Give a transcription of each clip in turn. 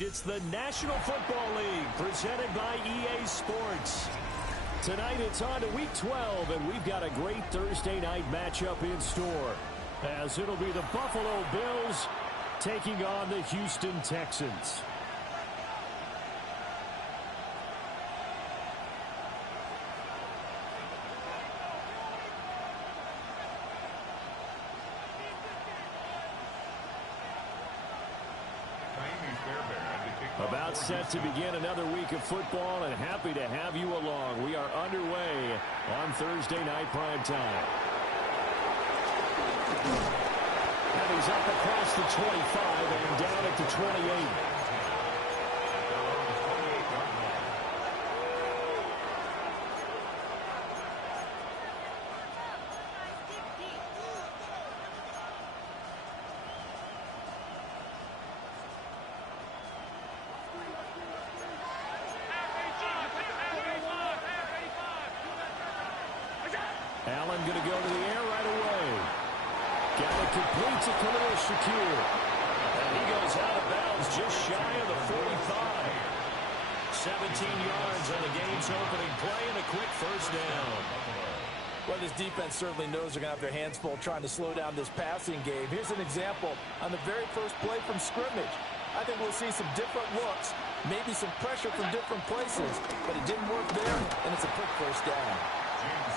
It's the National Football League presented by EA Sports. Tonight it's on to Week 12, and we've got a great Thursday night matchup in store, as it'll be the Buffalo Bills taking on the Houston Texans. About set to begin another week of football, and happy to have you along. We are underway on Thursday night primetime. And he's up across the 25 and down at the 28. Allen going to go to the air right away. Got it complete to Khalil Shakir. And he goes out of bounds just shy of the 45. 17 yards on the game's opening play and a quick first down. Well, this defense certainly knows they're going to have their hands full trying to slow down this passing game. Here's an example on the very first play from scrimmage. I think we'll see some different looks, maybe some pressure from different places, but it didn't work there, and it's a quick first down.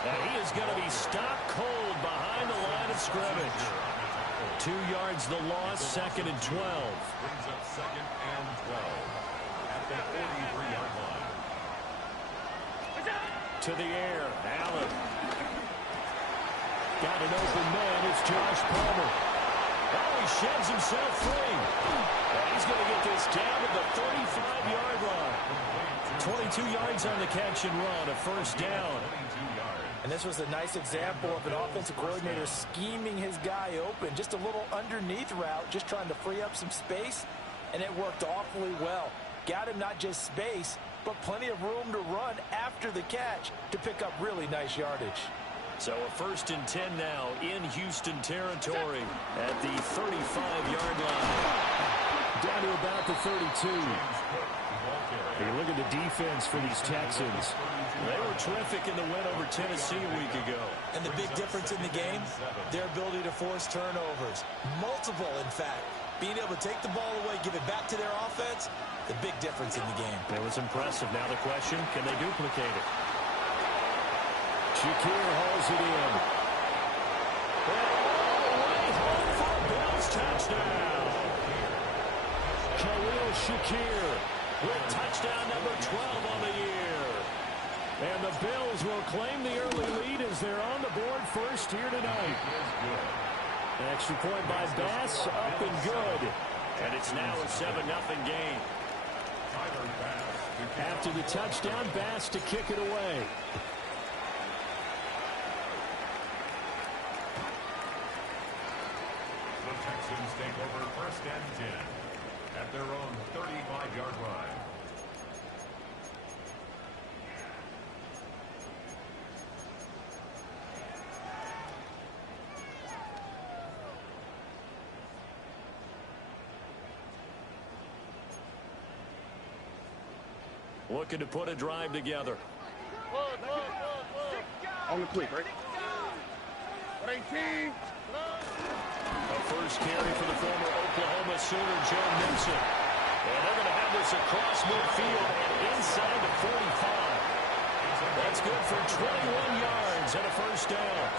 And he is going to be stopped cold behind the line of scrimmage. 2 yards the loss, 2nd and 12. Brings up 2nd and 12 at the 43-yard line. To the air, Allen. Got an open man, it's Josh Palmer. Oh, he sheds himself free. And he's going to get this down to the 35-yard line. 22 yards on the catch and run, a first down. And this was a nice example of an offensive coordinator scheming his guy open. Just a little underneath route, just trying to free up some space, and it worked awfully well. Got him not just space, but plenty of room to run after the catch to pick up really nice yardage. So a 1st and 10 now in Houston territory at the 35-yard line. Down to about the 32. Hey, look at the defense for these Texans. They were terrific in the win over Tennessee a week ago. And the big difference in the game, their ability to force turnovers. Multiple, in fact. Being able to take the ball away, give it back to their offense, the big difference in the game. That was impressive. Now the question, can they duplicate it? Shakir hauls it in. And all the way home for a Bills touchdown. Khalil Shakir with touchdown number 12 on the year. And the Bills will claim the early lead as they're on the board first here tonight. An extra point by Bass, up and good. And it's now a 7-0 game. After the touchdown, Bass to kick it away. The Texans take over 1st and 10 at their own 35-yard line. Looking to put a drive together. On the quick, right? 18. A first carry for the former Oklahoma Sooner, Joe Mixon. And they're going to have this across midfield and inside the 45. That's good for 21 yards and a first down.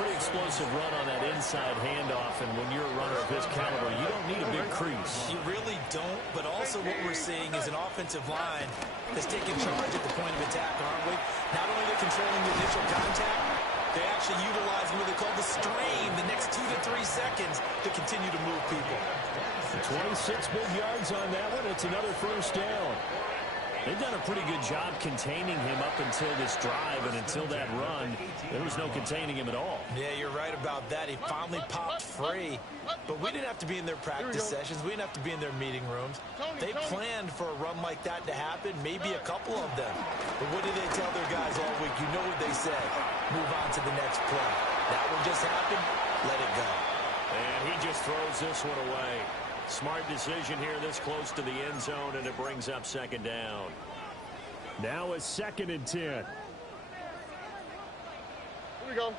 Pretty explosive run on that inside handoff, and when you're a runner of his caliber, you don't need a big crease. You really don't, but also what we're seeing is an offensive line that's taking charge at the point of attack, aren't we? Not only they're controlling the initial contact, they actually utilize what they call the strain the next 2 to 3 seconds to continue to move people. 26 big yards on that one. It's another first down. They've done a pretty good job containing him up until this drive, and until that run, there was no containing him at all. Yeah, you're right about that. He finally popped free, but we didn't have to be in their practice sessions. We didn't have to be in their meeting rooms. They planned for a run like that to happen, maybe a couple of them. But what did they tell their guys all week? You know what they said. Move on to the next play. That one just happened. Let it go. And he just throws this one away. Smart decision here this close to the end zone, and it brings up second down. Now a 2nd and 10. Here we go.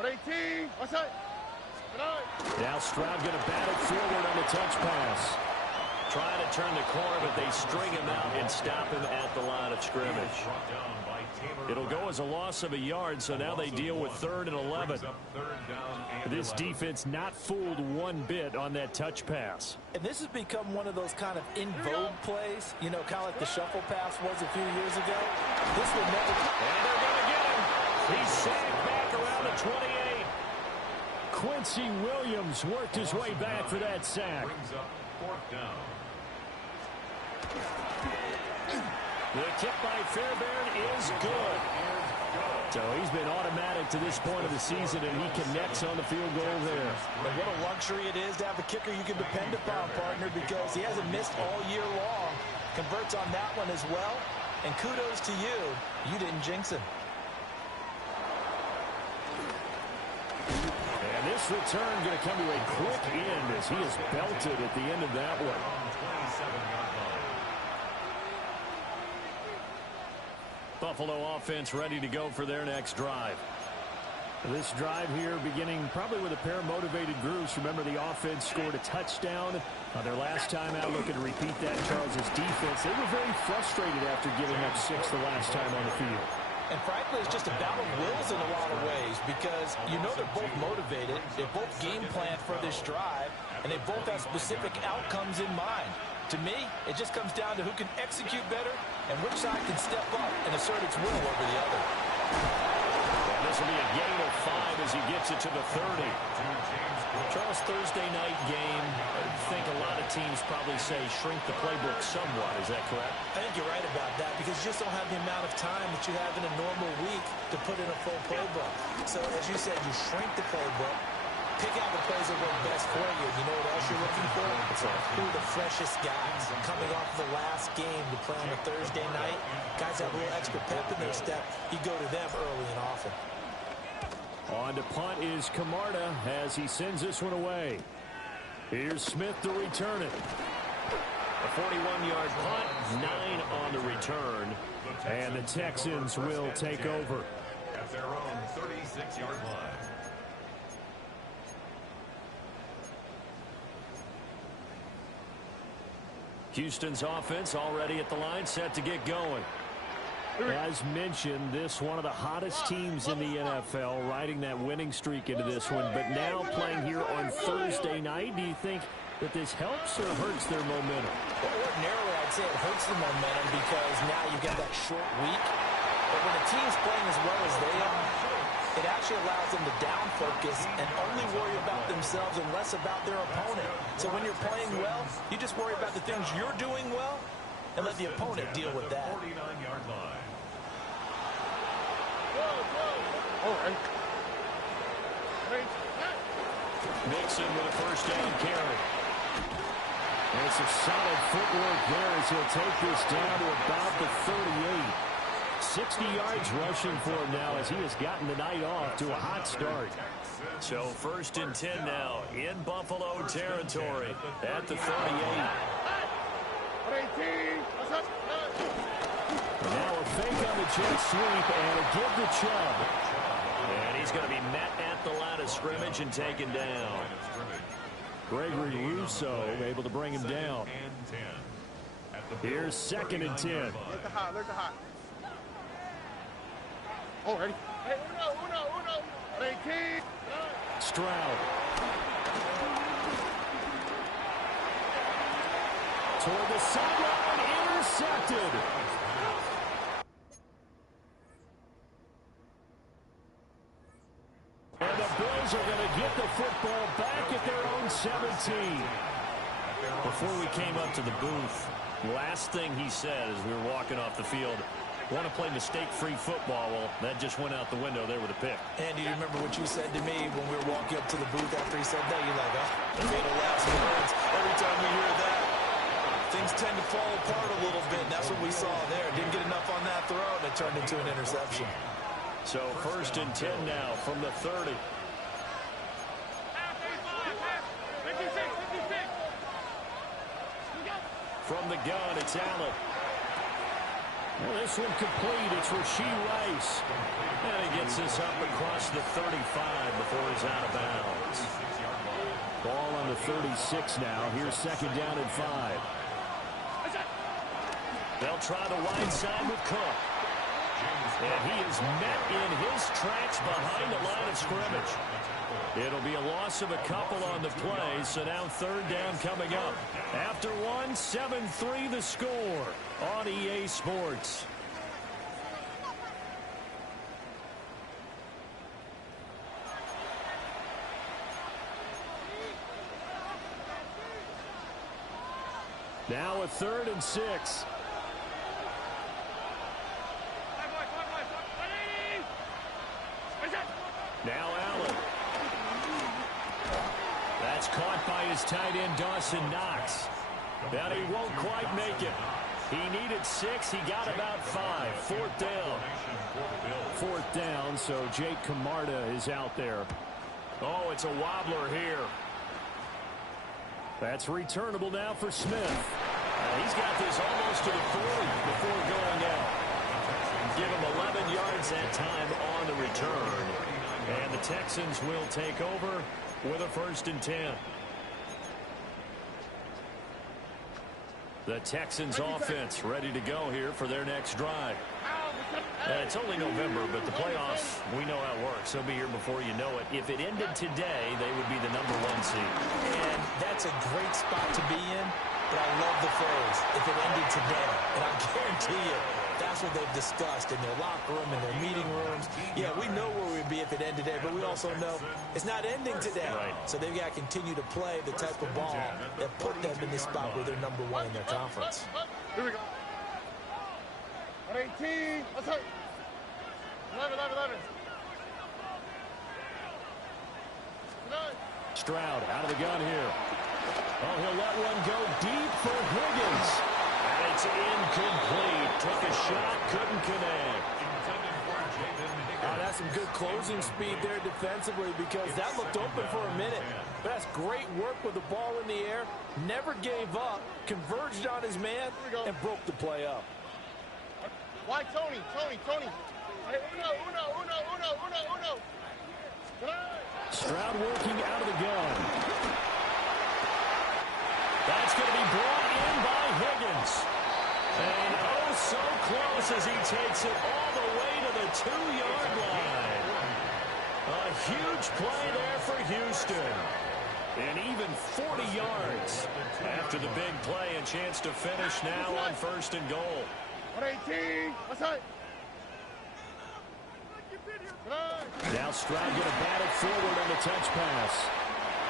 118. What's that? Now Stroud going to bat it forward on the touch pass. Trying to turn the corner, but they string him out and stop him at the line of scrimmage. It'll go as a loss of a yard, so now they deal with 3rd and 11. This defense not fooled one bit on that touch pass. And this has become one of those kind of in vogue plays, you know, kind of like the shuffle pass was a few years ago. This will never... And they're going to get him. He's sacked back around the 28. Quincy Williams worked his way back for that sack. Brings up 4th down. The kick by Fairbairn is good. So he's been automatic to this point of the season, and he connects on the field goal there. And what a luxury it is to have a kicker you can depend upon, partner, because he hasn't missed all year long. Converts on that one as well. And kudos to you. You didn't jinx him. And this return going to come to a quick end as he is belted at the end of that one. 27-yard line. Buffalo offense ready to go for their next drive. This drive here beginning probably with a pair of motivated groups. Remember, the offense scored a touchdown on their last time out. Looking to repeat that, Charles's defense. They were very frustrated after giving up 6 the last time on the field. And frankly, it's just a battle of wills in a lot of ways because you know they're both motivated. They both game plan for this drive, and they both have specific outcomes in mind. To me, it just comes down to who can execute better and which side can step up and assert its will over the other. And this will be a gain of 5 as he gets it to the 30. Charles, Thursday night game, I think a lot of teams probably say shrink the playbook somewhat. Is that correct? I think you're right about that because you just don't have the amount of time that you have in a normal week to put in a full playbook. So, as you said, you shrink the playbook, pick out the plays that work best for you. You know what else you're looking for? Who are the freshest guys coming off the last game to play on a Thursday night? Guys have a little extra pep in their step. You go to them early and often. On to punt is Camarda as he sends this one away. Here's Smith to return it. A 41-yard punt, 9 on the return. And the Texans will take over. At their own 36-yard line. Houston's offense already at the line, set to get going. As mentioned, this one of the hottest teams in the NFL, riding that winning streak into this one. But now playing here on Thursday night, do you think that this helps or hurts their momentum? Well, ordinarily, I'd say it hurts the momentum because now you get that short week. But when a team's playing as well as they are, it actually allows them to down focus and only worry about themselves and less about their opponent. So when you're playing well, you just worry about the things you're doing well and let the opponent deal with that. 49-yard line. Mixon with a first down carry. And some solid footwork there as he'll take this down to about the 38. 60 yards rushing for him now as he has gotten the night off to a hot start. So 1st and 10 now in Buffalo territory at the 38. Now a fake on the jet sweep and a give to Chubb. And he's going to be met at the line of scrimmage and taken down. Gregory Rousseau able to bring him down. Here's 2nd and 10. Look the hot, look the hot. Oh, ready? Hey, uno. 18. Stroud. Toward the sideline, intercepted. And the Bills are going to get the football back at their own 17. Before we came up to the booth, last thing he said as we were walking off the field, want to play mistake-free football. Well, that just went out the window there with a pick. Andy, you remember what you said to me when we were walking up to the booth after he said that? You're like, oh, fatal last words. Every time we hear that, things tend to fall apart a little bit. And that's what we saw there. Didn't get enough on that throw, and it turned into an interception. So 1st and 10 now from the 30. From the gun, it's Allen. Well, this one complete. It's Rashee Rice. And he gets this up across the 35 before he's out of bounds. Ball on the 36 now. Here's second down and 5. They'll try the wide side with Cook. And he is met in his tracks behind the line of scrimmage. It'll be a loss of a couple on the play, so now third down coming up. After one, 7-3 the score on EA Sports. Now a 3rd and 6. Now Allen. That's caught by his tight end, Dawson Knox. But he won't quite make it. He needed 6. He got about 5. 4th down. 4th down, so Jake Camarda is out there. Oh, it's a wobbler here. That's returnable now for Smith. He's got this almost to the 40 before going out. Give him 11 yards that time on the return. And the Texans will take over with a 1st and 10. The Texans offense ready to go here for their next drive. It's only November, but the playoffs, we know how it works. They'll be here before you know it. If it ended today, they would be the #1 seed. And that's a great spot to be in, but I love the phrase, if it ended today. And I guarantee you, that's what they've discussed in their locker room, in their meeting rooms. Yeah, we know where we'd be if it ended today, but we also know it's not ending today. Right. So they've got to continue to play the type of ball that put them in this spot where they're #1 in their conference. Here we go. 18. Let's hurt. 11. Stroud out of the gun here. Oh, he'll let one go deep for Higgins. And it's incomplete. Took a shot, couldn't connect. Oh, that's some good closing speed there defensively because that looked open for a minute. But that's great work with the ball in the air. Never gave up, converged on his man, and broke the play up. Why Tony? Hey, uno. Stroud working out of the gun. That's going to be brought in by Higgins. And oh, so close as he takes it all the way to the 2-yard line. A huge play there for Houston. And even 40 yards after the big play, and chance to finish now on 1st and goal. 118. Let's hurt. Now Stroud going to bat it forward on the touch pass.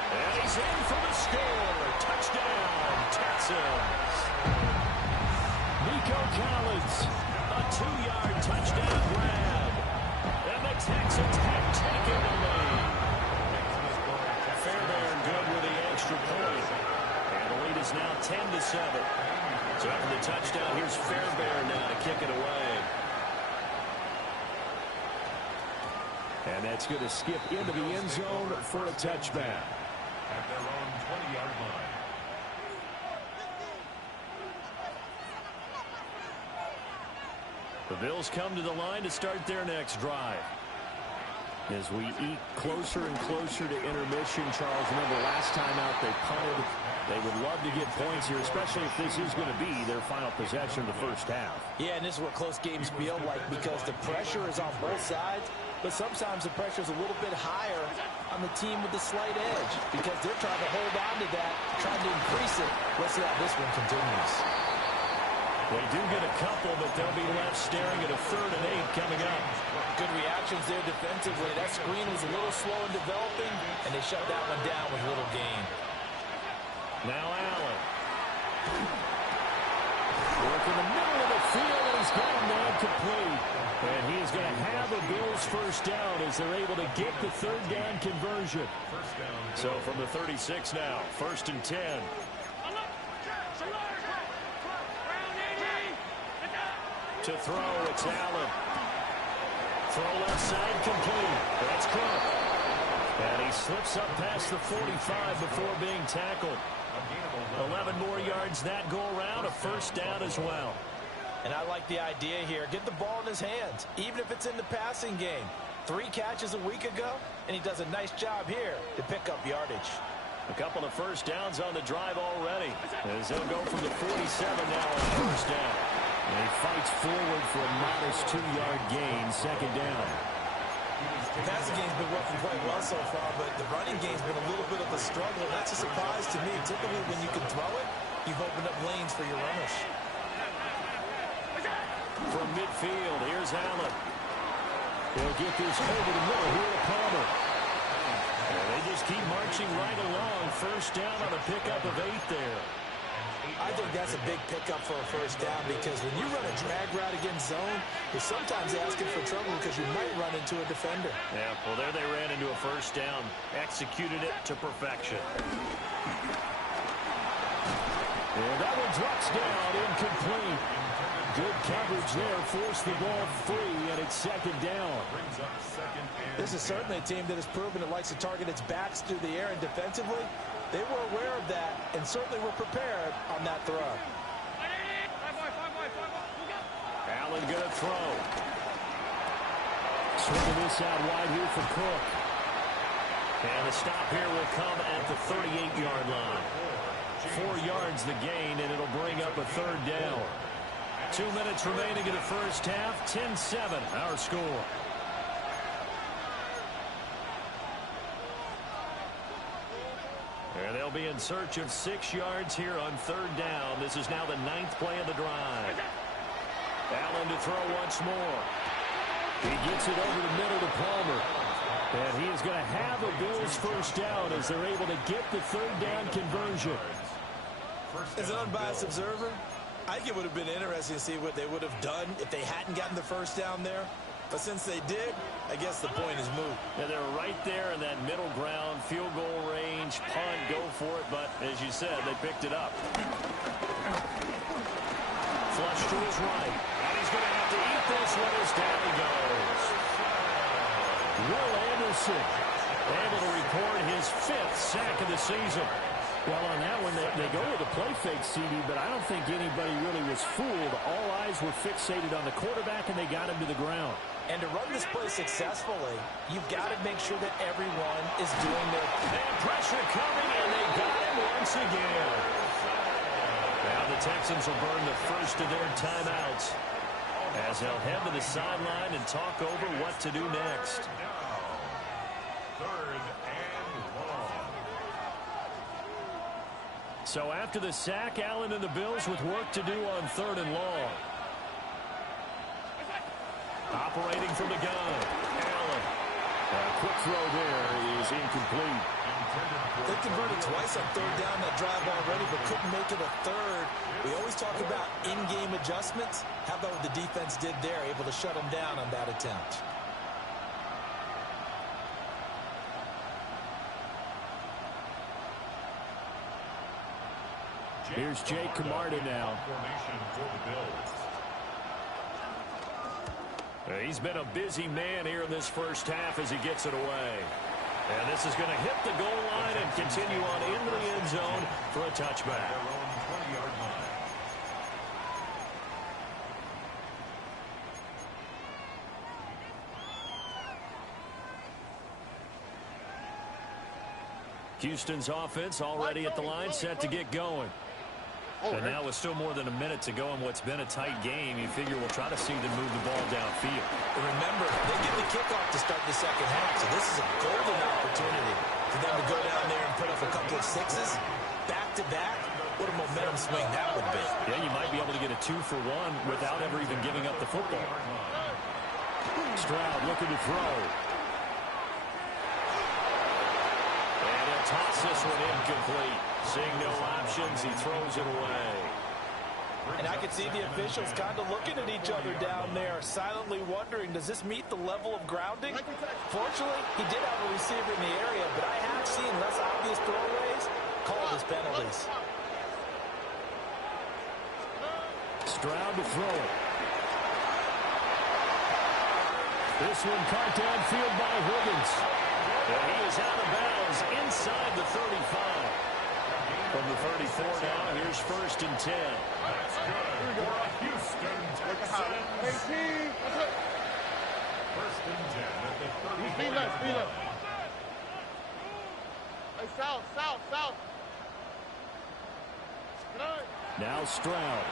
And he's in for the score. Touchdown, Texans. Nico Collins, a 2-yard touchdown grab. And the Texans have taken the lead. Fairbairn good with the extra point. And the lead is now 10-7. So after the touchdown, here's Fairbairn now to kick it away. And that's going to skip into the end zone for a touchback. At their own 20-yard line. The Bills come to the line to start their next drive. As we eke closer and closer to intermission, Charles, remember last time out they punted. They would love to get points here, especially if this is going to be their final possession of the first half. Yeah, and this is what close games feel like because the pressure is on both sides, but sometimes the pressure is a little bit higher on the team with the slight edge because they're trying to hold on to that, trying to increase it. Let's see how this one continues. They do get a couple, but they'll be left staring at a 3rd and 8 coming up. Good reactions there defensively. That screen was a little slow in developing, and they shut that one down with little gain. Now Allen. Work in the middle of the field, and he's got him now complete. And he is going to have a Bills first down as they're able to get the 3rd down conversion. So from the 36 now, 1st and 10. To throw, it's Allen. Throw left side complete. That's Cook. And he slips up past the 45 before being tackled. 11 more yards that go around, a first down as well. And I like the idea here. Get the ball in his hands, even if it's in the passing game. 3 catches a week ago, and he does a nice job here to pick up yardage. A couple of first downs on the drive already, as they'll go from the 47 now on first down. And he fights forward for a modest 2-yard gain, second down. The passing game's been working quite well so far, but the running game's been a little bit of a struggle. That's a surprise to me. Typically, when you can throw it, you've opened up lanes for your runners. From midfield, here's Allen. He'll get this over the middle here to Palmer. And they just keep marching right along. First down on a pickup of 8 there. I think that's a big pickup for a first down because when you run a drag route against zone, you're sometimes asking for trouble because you might run into a defender. Yeah, well, there they ran into a first down. Executed it to perfection. And that one drops down, incomplete. Good coverage there, forced the ball free, and it's second down. This is certainly a team that has proven it likes to target its backs through the air, and defensively, they were aware of that and certainly were prepared on that throw. Allen going to throw. Swinging this out wide here for Cook. And the stop here will come at the 38-yard line. 4 yards the gain, and it'll bring up a third down. 2 minutes remaining in the first half. 10-7, our score. And they'll be in search of 6 yards here on third down. This is now the 9th play of the drive. Allen to throw once more. He gets it over the middle to Palmer. And he is going to have a Bills first down as they're able to get the third down conversion. As an unbiased observer, I think it would have been interesting to see what they would have done if they hadn't gotten the first down there. But since they did, I guess the point is moot. Yeah, they're right there in that middle ground, field goal range, punt, go for it. But as you said, they picked it up. Flush to his right. And he's going to have to eat this one as down he goes. Will Anderson able to record his 5th sack of the season. Well, on that one, they go with a play fake, CD, but I don't think anybody really was fooled. All eyes were fixated on the quarterback, and they got him to the ground. And to run this play successfully, you've got to make sure that everyone is doing their... And pressure coming, and they got him once again. Now the Texans will burn the first of their timeouts as they'll head to the sideline and talk over what to do next. Third and long. So after the sack, Allen and the Bills with work to do on third and long. Operating from the gun, Allen. A quick throw there is incomplete. They converted twice on third down that drive already, but couldn't make it a third. We always talk about in-game adjustments. How about what the defense did there, able to shut them down on that attempt? Here's Jake Camarda now. Formation for the Bills. He's been a busy man here in this first half as he gets it away. And this is going to hit the goal line and continue on into the end zone for a touchback. Their own 20-yard line. Houston's offense already at the line, set to get going. And now with still more than a minute to go in what's been a tight game, you figure we'll try to see them move the ball downfield. And remember, they get the kickoff to start the second half, so this is a golden opportunity for them to go down there and put up a couple of sixes, back-to-back. What a momentum swing that would be. Yeah, you might be able to get a 2-for-1 without ever even giving up the football. Stroud looking to throw. And he'll toss this one incomplete. Seeing no options, he throws it away. And I could see the officials kind of looking at each other down there, silently wondering, does this meet the level of grounding? Fortunately, he did have a receiver in the area, but I have seen less obvious throwaways called as penalties. Stroud to throw it. This one caught downfield by Higgins. And he is out of bounds inside the 35. From the 34 now, here's 1st and 10. That's good for a Houston Texans. 18. What's up? 1st and 10 at the 34. Speed up. Hey, south. Good night. Now Stroud.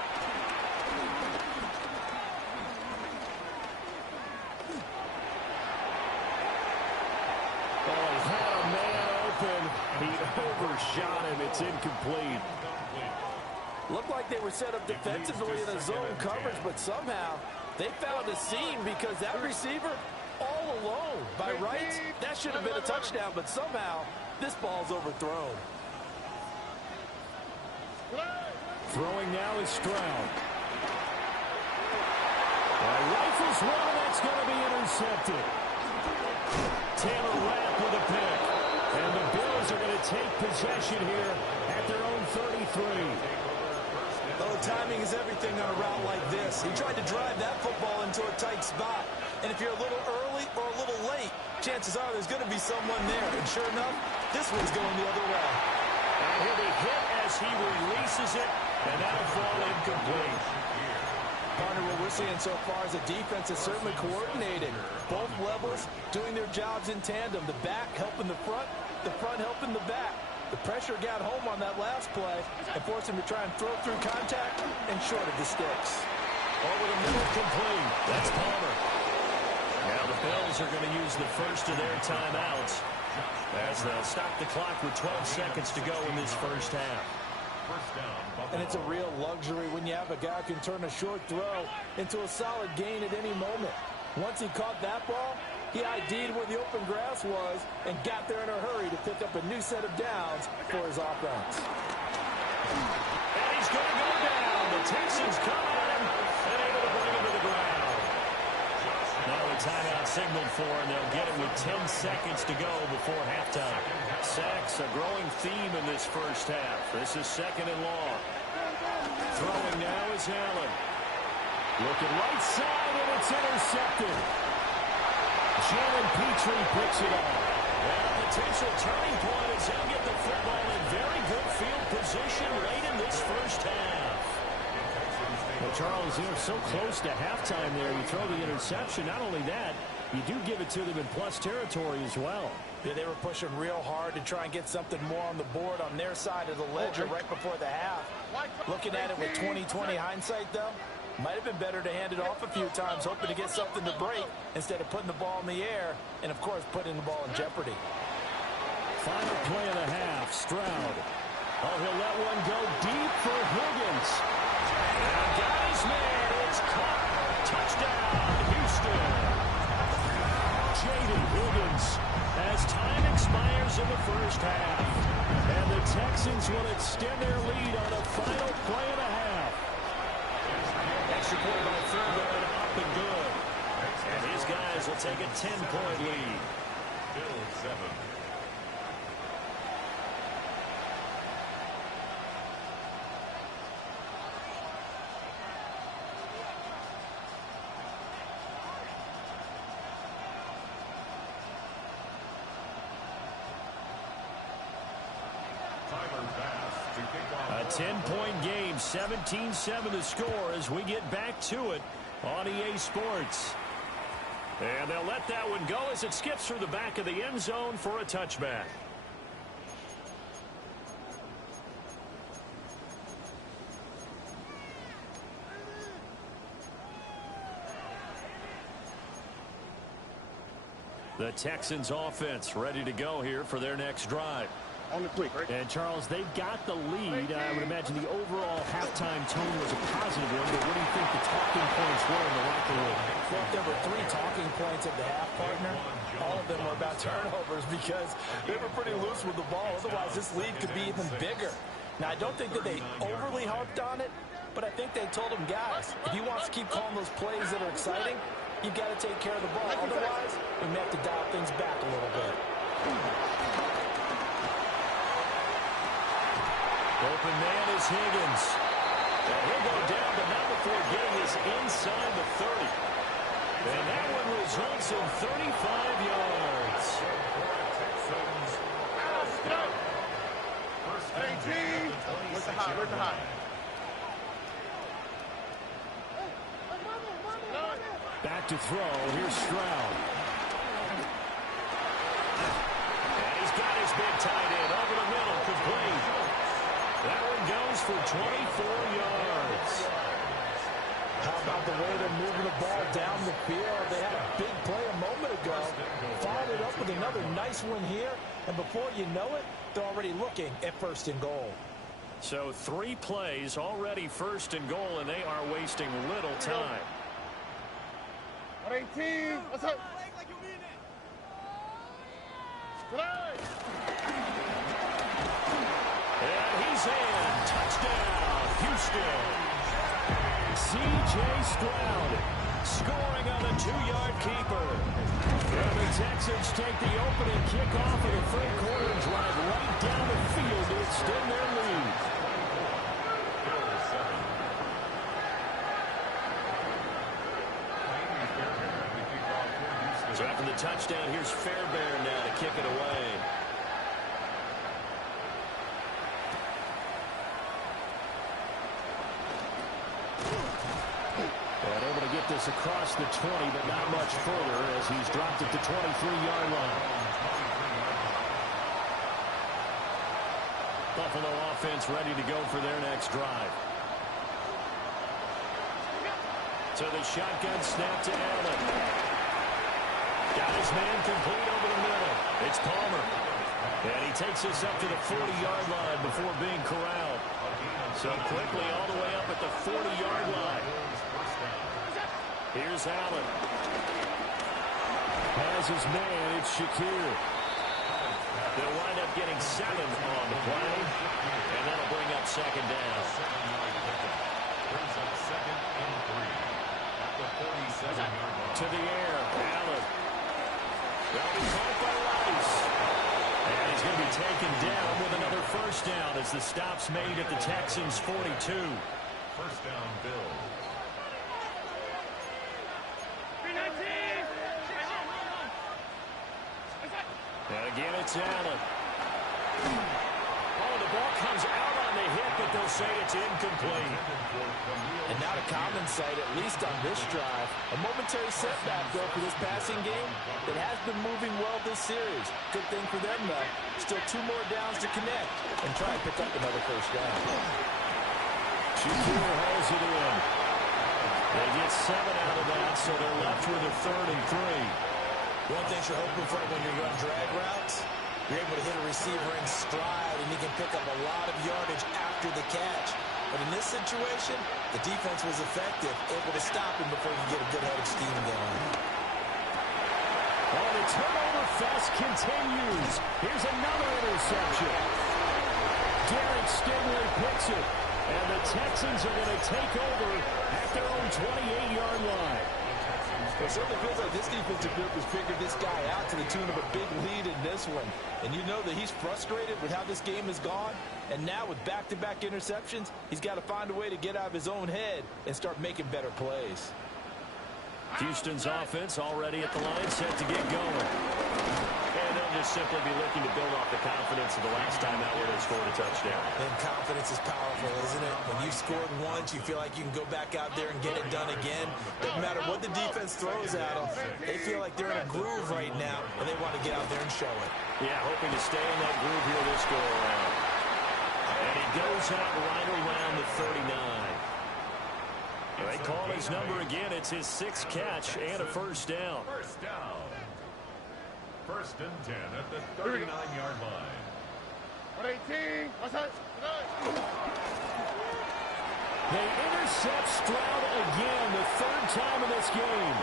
Oh, he had a man open. He overshot him. It's incomplete. Looked like they were set up defensively in a zone coverage, but somehow they found a seam because that receiver all alone. By rights, that should have been a touchdown, but somehow this ball's overthrown. Throwing now is Stroud. Rifles one, and that's going to be intercepted. Taylor Rapp with a pick. And the Bills are going to take possession here at their own 33. Oh, timing is everything on a route like this. He tried to drive that football into a tight spot. And if you're a little early or a little late, chances are there's going to be someone there. And sure enough, this one's going the other way. And he'll be hit as he releases it, and that'll fall incomplete. Partner, what we're seeing so far is a defense that's certainly coordinated. Both levels doing their jobs in tandem. The back helping the front helping the back. The pressure got home on that last play and forced him to try and throw through contact and short of the sticks. Over the middle, complete. That's Palmer. Now the Bills are going to use the first of their timeouts as they'll stop the clock with 12 seconds to go in this first half. And it's a real luxury when you have a guy who can turn a short throw into a solid gain at any moment. Once he caught that ball, he ID'd where the open grass was and got there in a hurry to pick up a new set of downs for his offense. And he's going to go down. The Texans come on him and able to bring him to the ground. Now a timeout signaled for, and they'll get it with 10 seconds to go before halftime. Sacks, a growing theme in this first half. This is 2nd and long. Throwing now is Allen. Looking right side, and it's intercepted. Jalen Petrie picks it up. And a potential turning point as they'll get the football in very good field position late in this first half. Well, Charles, they're so close to halftime there. You throw the interception. Not only that, you do give it to them in plus territory as well. Yeah, they were pushing real hard to try and get something more on the board on their side of the ledger right before the half. Looking at it with 20/20 hindsight, though, might have been better to hand it off a few times, hoping to get something to break instead of putting the ball in the air and, of course, putting the ball in jeopardy. Final play of the half, Stroud. Oh, he'll let one go deep for Higgins. And got his man. It's caught. Touchdown, Houston. Jaden Higgins as time expires in the first half. And the Texans will extend their lead on a final play of the half. Extra point by Thurman, up and good. And his guys will take a 10-point lead. Bills 7. A 10-point game, 17-7 to score as we get back to it on EA Sports. And they'll let that one go as it skips through the back of the end zone for a touchback. The Texans offense ready to go here for their next drive. On the quick, right? And, Charles, they've got the lead. I would imagine the overall halftime tone was a positive one, but what do you think the talking points were in the locker room? Well, there were 3 talking points at the half, partner. All of them were about turnovers because they were pretty loose with the ball. Otherwise, this lead could be even bigger. Now, I don't think that they overly harped on it, but I think they told them, guys, if you want to keep calling those plays that are exciting, you've got to take care of the ball. Otherwise, we may have to dial things back a little bit. Open man is Higgins. And he'll go down, but not before getting this inside the 30. And that one results in 35 yards. high. Where's the high? Back to throw. Here's Stroud. And he's got his big tight end over the middle, complete. That one goes for 24 yards. How about the way they're moving the ball down the field? They had a big play a moment ago. Followed it up with another nice one here. And before you know it, they're already looking at 1st and goal. So 3 plays already 1st and goal, and they are wasting little time. 118. What's up? And he's in. Touchdown, Houston. C.J. Stroud Scoring on a 2-yard keeper. And the Texans take the opening kickoff of the third quarter and drive right down the field to extend their lead. So after the touchdown, here's Fairbairn now to kick it away. And able to get this across the 20, but not much further as he's dropped at the 23-yard line. Buffalo offense ready to go for their next drive. So the shotgun snap to Allen. Got his man complete over the middle. It's Palmer. And he takes us up to the 40-yard line before being corralled. So quickly all the way up at the 40-yard line. Here's Allen. Has his man. It's Shakir. They'll wind up getting 7 on the play. And that'll bring up 2nd down. Brings up 2nd and 3 at the 47-yard line. To the air. Allen. That'll be caught by Rice. And he's going to be taken down with another 1st down as the stop's made at the Texans' 42. 1st down, Bills. And again, it's Allen. Oh, the ball comes out on the hit, but they'll say it's incomplete. And not a common sight, at least on this drive. A momentary setback, though, for this passing game that has been moving well this series. Good thing for them, though. Still 2 more downs to connect and try and pick up another 1st down. Shakir hauls it in. They get 7 out of that, so they're left with a 3rd and 3. One thing you're hoping for when you run drag routes, you're able to hit a receiver in stride, and he can pick up a lot of yardage after the catch. But in this situation, the defense was effective, able to stop him before you get a good head of steam going. Oh, the turnover fest continues. Here's another interception. Derek Stingley picks it. And the Texans are going to take over at their own 28-yard line. It certainly feels like this defensive group has figured this guy out to the tune of a big lead in this one. And you know that he's frustrated with how this game has gone. And now with back-to-back interceptions, he's got to find a way to get out of his own head and start making better plays. Houston's offense already at the line, set to get going. And they'll just simply be looking to build off the confidence of the last time out where they scored a touchdown. And confidence is powerful, isn't it? When you scored once, you feel like you can go back out there and get it done again. Doesn't matter what the defense throws at them. They feel like they're in a groove right now, and they want to get out there and show it. Yeah, hoping to stay in that groove here this go-around. And he goes out right around the 39. They call his number again. It's his 6th catch and a 1st down. 1st down. 1st and 10 at the 39-yard line. 118. What's up? They intercept Stroud again, the 3rd time in this game.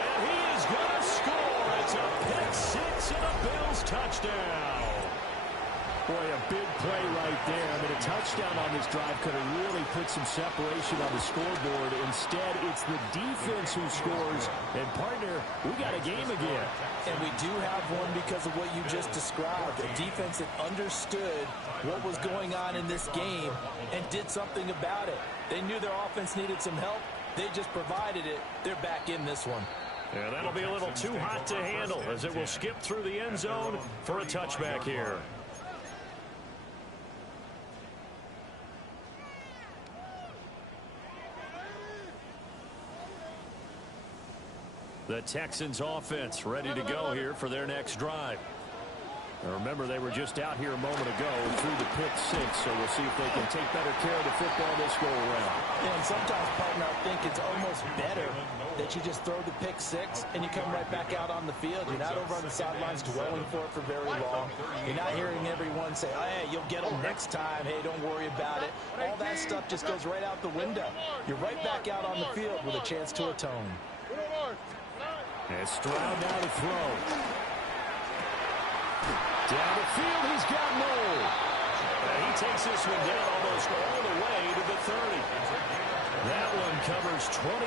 And he is going to score. It's a pick-6 and a Bills touchdown. Boy, a big play right there. I mean, a touchdown on this drive could have really put some separation on the scoreboard. Instead, it's the defense who scores. And, partner, we got a game again. And we do have one because of what you just described. A defense that understood what was going on in this game and did something about it. They knew their offense needed some help. They just provided it. They're back in this one. And that'll be a little too hot to handle as it will skip through the end zone for a touchback here. The Texans offense ready to go here for their next drive. Now remember, they were just out here a moment ago through the pick six, so we'll see if they can take better care of the football this go around. Yeah, and sometimes, partner, I think it's almost better that you just throw the pick six and you come right back out on the field. You're not over on the sidelines dwelling for it for very long. You're not hearing everyone say, oh, hey, you'll get them next time. Hey, don't worry about it. All that stuff just goes right out the window. You're right back out on the field with a chance to atone. And Stroud now to throw. Down the field, he's got Moore. He takes this one down almost all the way to the 30. That one covers 29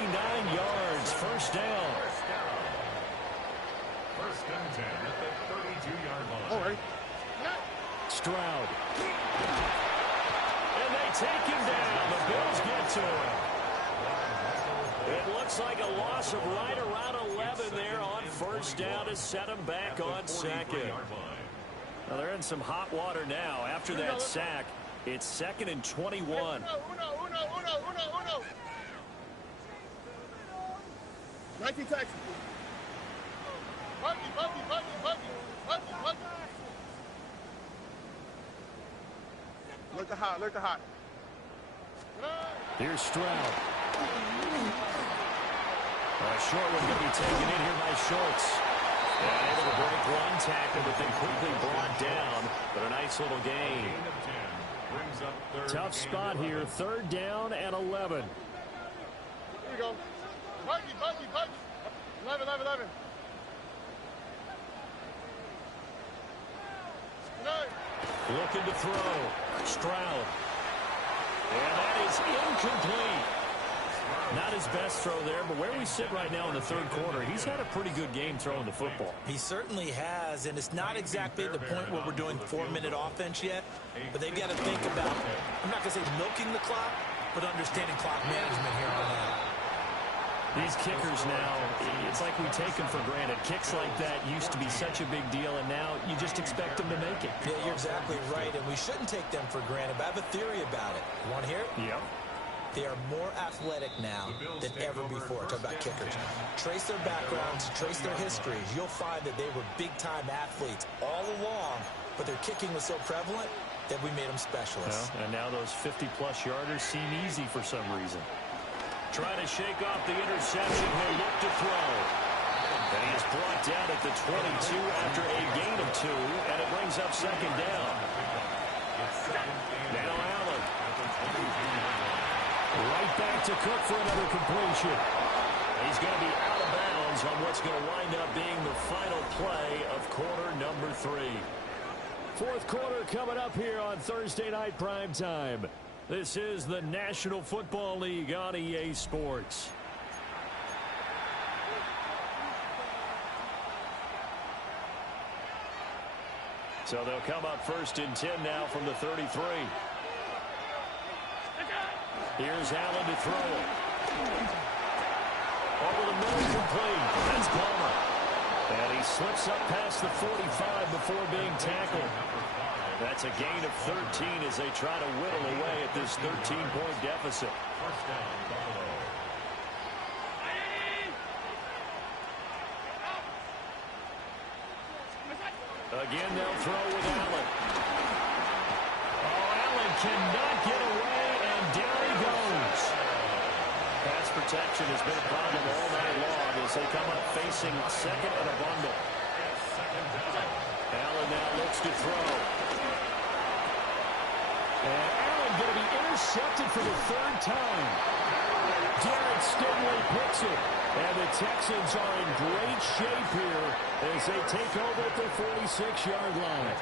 yards. First down. First and 10 at the 32-yard line. All right. Stroud. And they take him down. The Bills get to him. It looks like a loss of right around 11 there on first down to set him back on second. Well, they're in some hot water now. After that sack, it's 2nd and 21. Uno. 19 taxi. Buggy. Look the hot. Here's Stroud. A short one going to be taken in here by Schultz. And able to break one tackle, but then quickly brought down. But a nice little gain. Tough spot here. 3rd down and 11. Here we go. Buggy. 11. Looking to throw. Stroud. And that is incomplete. Not his best throw there, but where we sit right now in the 3rd quarter, he's had a pretty good game throwing the football. He certainly has, and it's not exactly at the point where we're doing 4-minute offense yet, but they've got to think about, I'm not going to say milking the clock, but understanding clock management here on out. These kickers now, it's like we take them for granted. Kicks like that used to be such a big deal, and now you just expect them to make it. Yeah, you're exactly right, and we shouldn't take them for granted, but I have a theory about it. You want to hear it? Yep. They are more athletic now than ever before. Talk about kickers. Trace their backgrounds, trace their histories. You'll find that they were big-time athletes all along, but their kicking was so prevalent that we made them specialists. Well, and now those 50-plus yarders seem easy for some reason. Trying to shake off the interception. He'll look to throw. And he is brought down at the 22 after a gain of 2, and it brings up 2nd down. Now Allen. Right back to Cook for another completion. He's going to be out of bounds on what's going to wind up being the final play of quarter number 3. 4th quarter coming up here on Thursday night prime time. This is the National Football League on EA Sports. So they'll come up 1st and 10 now from the 33. Here's Allen to throw it. Over the middle, complete. That's Palmer. And he slips up past the 45 before being tackled. That's a gain of 13 as they try to whittle away at this 13-point deficit. First down, Buffalo. Again, they'll throw with Allen. Oh, Allen cannot get away, and down he goes. Pass protection has been a problem all night long as they come up facing 2nd and a bundle. Allen now looks to throw. And Allen going to be intercepted for the 3rd time. Darren Stingley picks it. And the Texans are in great shape here as they take over at the 46-yard line.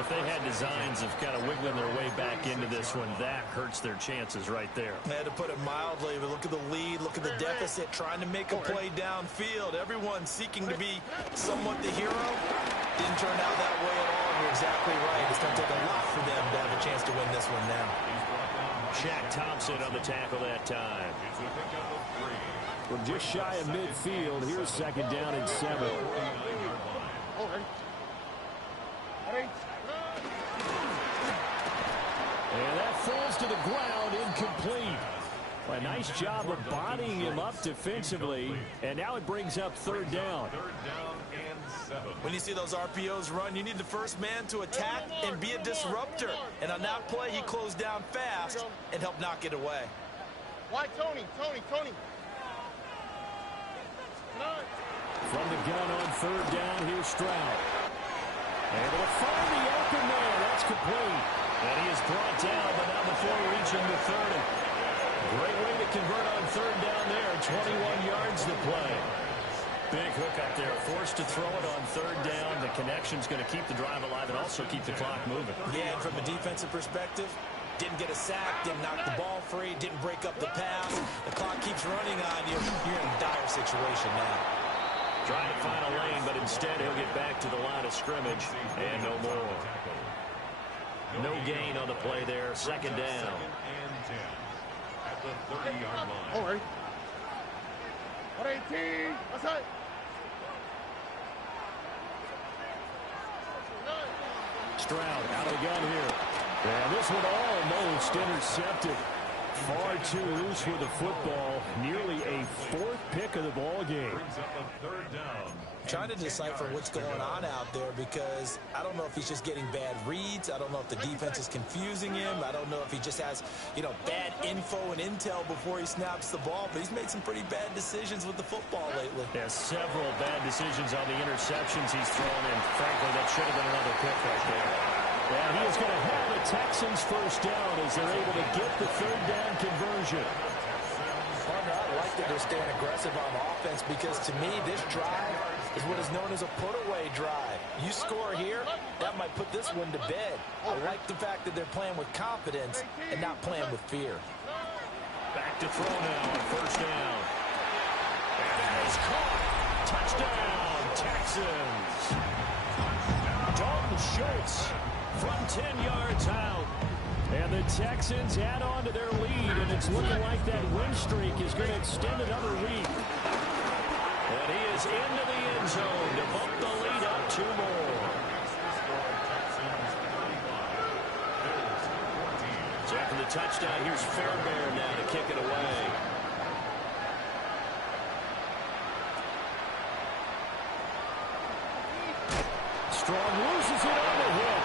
If they had designs of kind of wiggling their way back into this one, that hurts their chances right there. I had to put it mildly, but look at the lead, look at the deficit, trying to make a play downfield. Everyone seeking to be somewhat the hero. Didn't turn out that way at all. You're exactly right. It's going to take a lot for them to have a chance to win this one now. Shaq Thompson on the tackle that time. We're just shy of midfield. Here's 2nd down and 7. And that falls to the ground, incomplete. A nice job of bodying him up defensively, and now it brings up third down. Third down and 7. When you see those RPOs run, you need the first man to attack and be a disruptor. And on that play, he closed down fast and helped knock it away. Why, Tony? From the gun on third down, here's Stroud. Able to find the open man. That's complete. And he is brought down, but not before reaching the 30. Great way to convert on third down there. 21 yards to play. Big hook up there. Forced to throw it on third down. The connection's going to keep the drive alive and also keep the clock moving. Yeah, and from a defensive perspective, didn't get a sack, didn't knock the ball free, didn't break up the pass. The clock keeps running on you. You're in a dire situation now. Trying to find a lane, but instead he'll get back to the line of scrimmage. And no more. No gain on the play there. Second down. Second and 10 at the 30-yard line. All right. 118. What's that? Stroud out of the gun here. And this one almost intercepted. Far too loose with the football. Nearly a fourth pick of the ball game. Brings up a third down. Trying to decipher what's going on out there because I don't know if he's just getting bad reads. I don't know if the defense is confusing him. I don't know if he just has, bad info and intel before he snaps the ball. But he's made some pretty bad decisions with the football lately. Yeah, several bad decisions on the interceptions he's thrown in. Frankly, that should have been another pick right there. And he is going to have the Texans first down as they're able to get the third down conversion. Partner, I like that they're staying aggressive on offense because to me, this drive is what is known as a put-away drive. You score here, that might put this one to bed. I like the fact that they're playing with confidence and not playing with fear. Back to throw now on first down. And that is caught. Touchdown, Texans. Dalton Schultz from 10 yards out. And the Texans add on to their lead, and it's looking like that win streak is going to extend another week. And he is into the end zone to bump the lead up 2 more. So after the touchdown, here's Fairbairn now to kick it away. Strong loses it on the hit.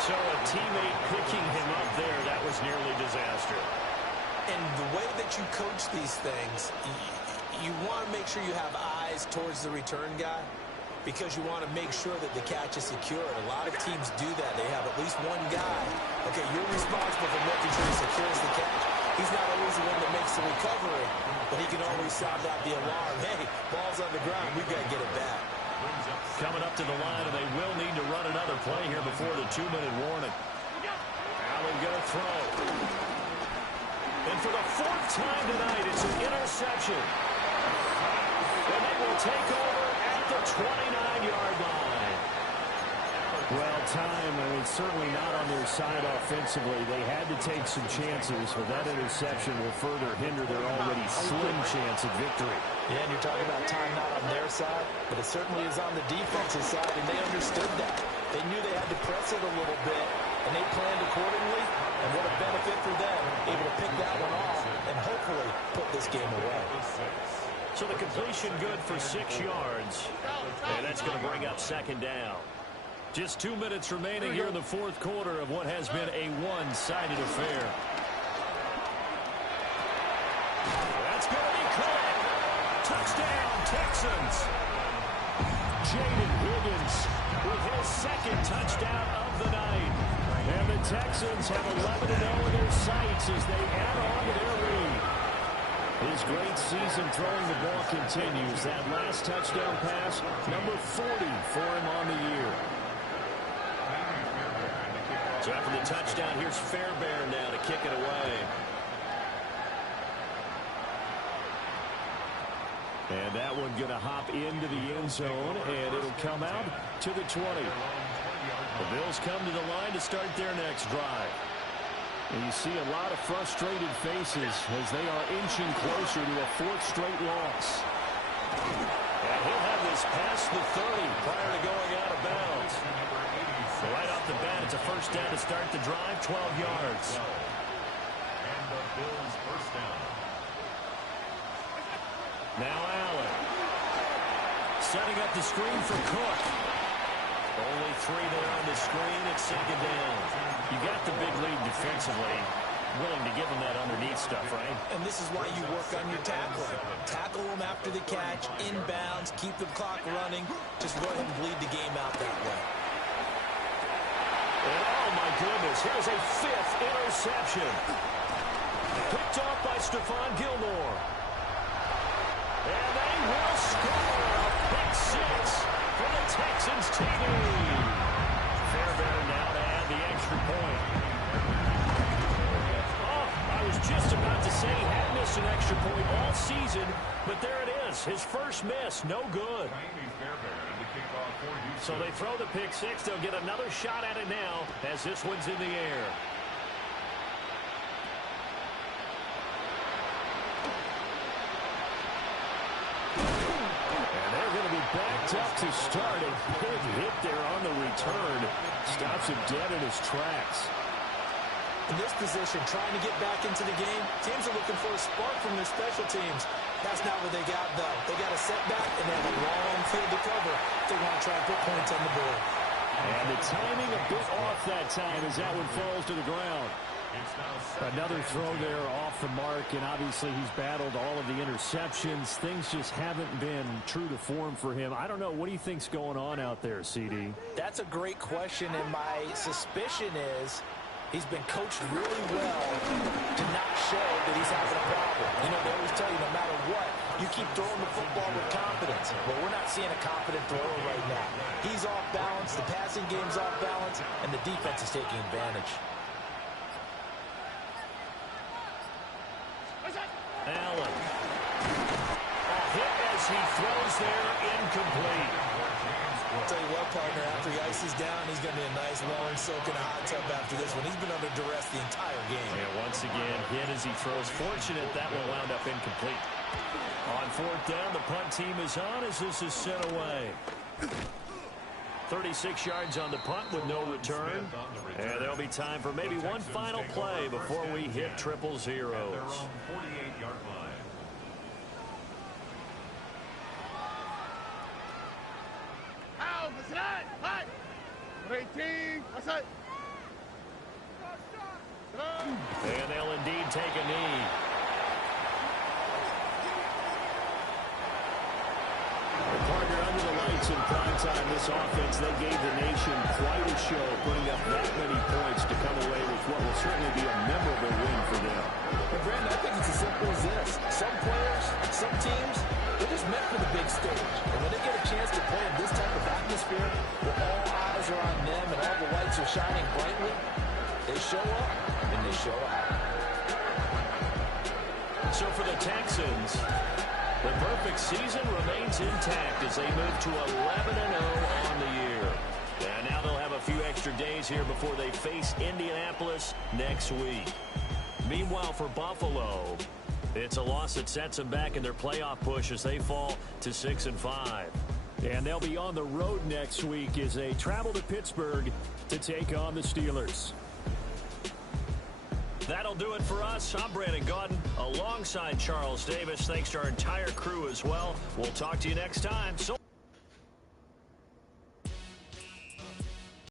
So a teammate picking him up there, that was nearly disaster. And the way that you coach these things, you want to make sure you have eyes towards the return guy because you want to make sure that the catch is secured. A lot of teams do that. They have at least one guy. Okay, you're responsible for making sure he secures the catch. He's not always the one that makes the recovery, but he can always sound out the alarm. Hey, ball's on the ground. We've got to get it back. Coming up to the line, and they will need to run another play here before the 2-minute warning. Allen going to throw. And for the 4th time tonight, it's an interception. And they will take over at the 29-yard line. Well, certainly not on their side offensively. They had to take some chances, but that interception will further hinder their already slim chance of victory. Yeah, and you're talking about time not on their side, but it certainly is on the defensive side, and they understood that. They knew they had to press it a little bit, and they planned accordingly, and what a benefit for them, able to pick that one off and hopefully put this game away. So the completion good for 6 yards, and that's going to bring up second down. Just 2 minutes remaining here in the fourth quarter of what has been a one-sided affair. That's going to be caught. Touchdown, Texans. Jaden Higgins with his second touchdown of the night. And the Texans have 11-0 in their sights as they add on to their lead. His great season throwing the ball continues. That last touchdown pass, number 40 for him on the year. So after the touchdown, here's Fairbairn now to kick it away. And that one going to hop into the end zone, and it'll come out to the 20. The Bills come to the line to start their next drive. And you see a lot of frustrated faces as they are inching closer to a fourth straight loss. And he'll have this past the 30 prior to going out of bounds. Right off the bat, it's a first down to start the drive, 12 yards. And the Bills first down. Now Allen. Setting up the screen for Cook. Only 3 there on the screen. It's second down. You got the big lead defensively. Willing to give them that underneath stuff, right? And this is why you work on your tackling. Tackle them after the catch, inbounds, keep the clock running. Just go ahead and bleed the game out that way. And oh, my goodness, here's a 5th interception. Picked off by Stephon Gilmore. And they will score a pick 6 for the Texans TD. Fairbairn now to add the extra point. I was just about to say he had missed an extra point all season, but there it is. His first miss, no good. So they throw the pick 6. They'll get another shot at it now as this one's in the air. And they're going to be backed up to start. A big hit there on the return. Stops him dead in his tracks. In this position, trying to get back into the game, teams are looking for a spark from their special teams. That's not what they got, though. They got a setback, and they have a long field to cover if they want to try and put points on the board. And the timing a bit off that time as that one falls to the ground. Another throw there off the mark, and obviously he's battled all of the interceptions. Things just haven't been true to form for him. I don't know. What do you think's going on out there, CD? That's a great question, and my suspicion is he's been coached really well to not show that he's having a problem. You know, they always tell you no matter what, you keep throwing the football with confidence. Well, we're not seeing a confident thrower right now. He's off balance, the passing game's off balance, and the defense is taking advantage. Allen. A hit as he throws there, incomplete. I'll tell you what, partner, after he ices down, he's going to be a nice, long, soaking hot tub after this one. He's been under duress the entire game. Yeah, once again, hit as he throws. Fortunate that will wound up incomplete. On 4th down, the punt team is on as this is sent away. 36 yards on the punt with no return. And there'll be time for maybe one final play before we hit triple zeros. 48-yard line. And they'll indeed take a knee. Partner, under the lights in prime time, this offense, they gave the nation quite a show, putting up that many points to come away with what will certainly be a memorable win for them. But Brandon, I think it's as simple as this. Some players, some teams, they're just meant for the big stage. And when they get a chance to play in this type of atmosphere, where all eyes are on them and all the lights are shining brightly, they show up and they show out. So for the Texans, the perfect season remains intact as they move to 11-0 on the year. And now they'll have a few extra days here before they face Indianapolis next week. Meanwhile, for Buffalo, it's a loss that sets them back in their playoff push as they fall to 6-5. And they'll be on the road next week as they travel to Pittsburgh to take on the Steelers. That'll do it for us. I'm Brandon Gaudin alongside Charles Davis. Thanks to our entire crew as well. We'll talk to you next time. So